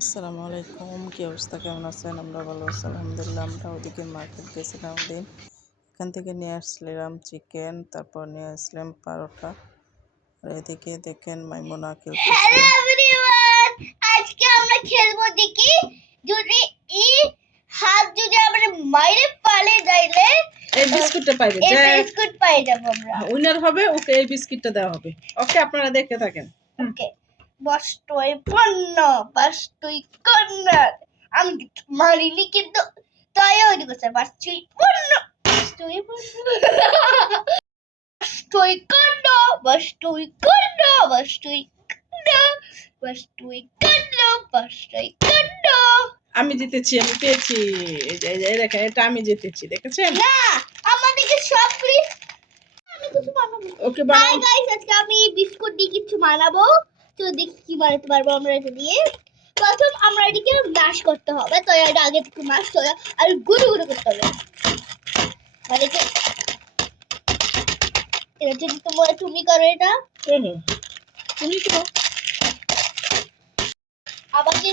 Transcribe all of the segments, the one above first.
আসসালামু আলাইকুম কী অবস্থা? কেমন আছেন? আমরা ভালো আছি আলহামদুলিল্লাহ। আমরা ওদিকে মার্কেট গেছিলাম দিন এখান থেকে নিয়ে আসলাম চিকেন তারপর নিয়ে আসলাম পারোটা। আর এদিকে দেখেন মাইমুনা হ্যালো এভরিওয়ান আজকে আমরা খেলব দেখি যদি এই হাত যদি আমরা মাইরে পালে যাইলে এই বিস্কুটটা পাইবে এই বিস্কুট পাই যাব আমরা। উইনার হবে ওকে এই বিস্কিটটা দেওয়া হবে। ওকে আপনারা দেখতে থাকেন। ওকে। বস্তুই পণ্য বস্তুই কন্যার আমি কিন্তু মারিনি কিন্তু তাই ওই করছে বস্তুই পণ্য বস্তুই পণ্য বস্তুই কন্য বস্তুই কন্য বস্তুই কন্য বস্তুই কন্য বস্তুই কন্য আমি জিতেছি আমি পেয়েছি। এই দেখেন এটা আমি জিতেছি দেখেছেন? না আমাদেরকে সব আমি কিছু বানাবো। ওকে বানাও। গাইস আজকে আমি বিস্কুট দিয়ে কিছু বানাবো। তো দেখি কি বানাতে পারব আমরা এটা দিয়ে। প্রথম আমরা এটাকে ম্যাশ করতে হবে। তো এটা আগে থেকে ম্যাশ করে আর গুঁড়ো গুঁড়ো করতে হবে। মানে এটা যদি তোমার তুমি করো এটা। তুমি তো আমাকে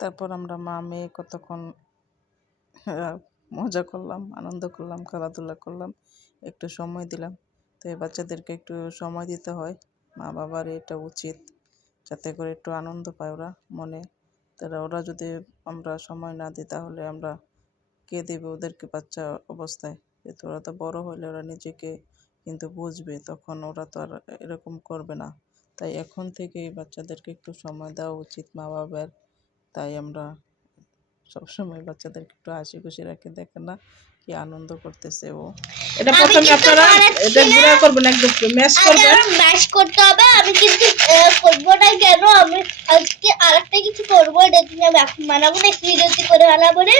তারপর আমরা মা মেয়ে কতক্ষণ আহ, মজা করলাম, আনন্দ করলাম, খেলাধুলা করলাম, একটু সময় দিলাম। তো এই বাচ্চাদেরকে একটু সময় দিতে হয় মা বাবার এটা উচিত, যাতে করে একটু আনন্দ পায় ওরা মনে। তারা, ওরা যদি আমরা সময় না দিই, তাহলে আমরা কে দেবে ওদেরকে বাচ্চা অবস্থায়? যেহেতু ওরা তো বড় হলে ওরা নিজেকে কিন্তু বুঝবে, তখন ওরা তো আর এরকম করবে না। তাই এখন থেকেই বাচ্চাদেরকে একটু সময় দেওয়া উচিত মা বাবার তাই আমরা সবসময় বাচ্চাদেরকে একটু হাসি খুশি রাখি দেখেন না কি আনন্দ করতেছে ও। এটা প্রথমে আপনারা এটা। গুঁড়া করবেন একদম ম্যাশ করবেন। ম্যাশ করতে হবে আমি কিন্তু করব না কেন? আমি আজকে আরেকটা কিছু করব এটা কিন্তু আমি এখন বানাবো না সিরিয়াসলি করে বানাবো না।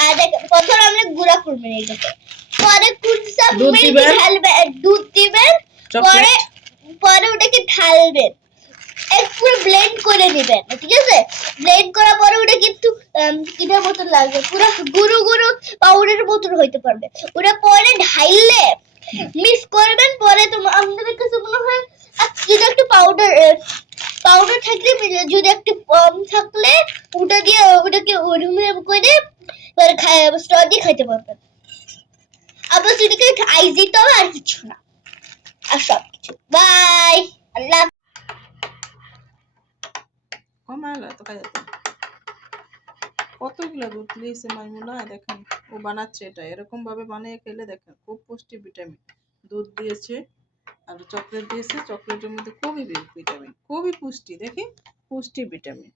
আর দেখ প্রথম আমরা গুঁড়া করবেন এটাকে পরে দিবেন। ঢালবেন দুধ দিবেন পরে পরে ওটাকে ঢালবেন। একটু ব্লেন্ড করে নেবেন ঠিক আছে? ব্লেন্ড করার পরে ওটা আম, মতন লাগবে। পুরো গুরু গুরু পাউডারের মতন হইতে পারবে। ওটা পরে ঢাইলে মিক্স করবেন পরে তোমার আপনাদের কাছে মনে হয় যদি একটু পাউডার পাউডার থাকলে যদি একটু কম থাকলে ওটা দিয়ে ওটাকে ওরমে করে এবার স্ট্র দিয়ে খাইতে পারবেন। আবার সেটাকে আইস দিতে হবে আর কিছু না। আর সব কিছু বাই আল্লাহ কমাইলা তো যেত কতগুলো দুধ নিয়েছে মাইমুনা দেখেন, ও বানাচ্ছে এটা। এরকম ভাবে বানিয়ে খেলে দেখেন, খুব পুষ্টি ভিটামিন। দুধ দিয়েছে আর চকলেট দিয়েছে, চকলেটের মধ্যে খুবই ভিটামিন, খুবই পুষ্টি। দেখি, পুষ্টি ভিটামিন।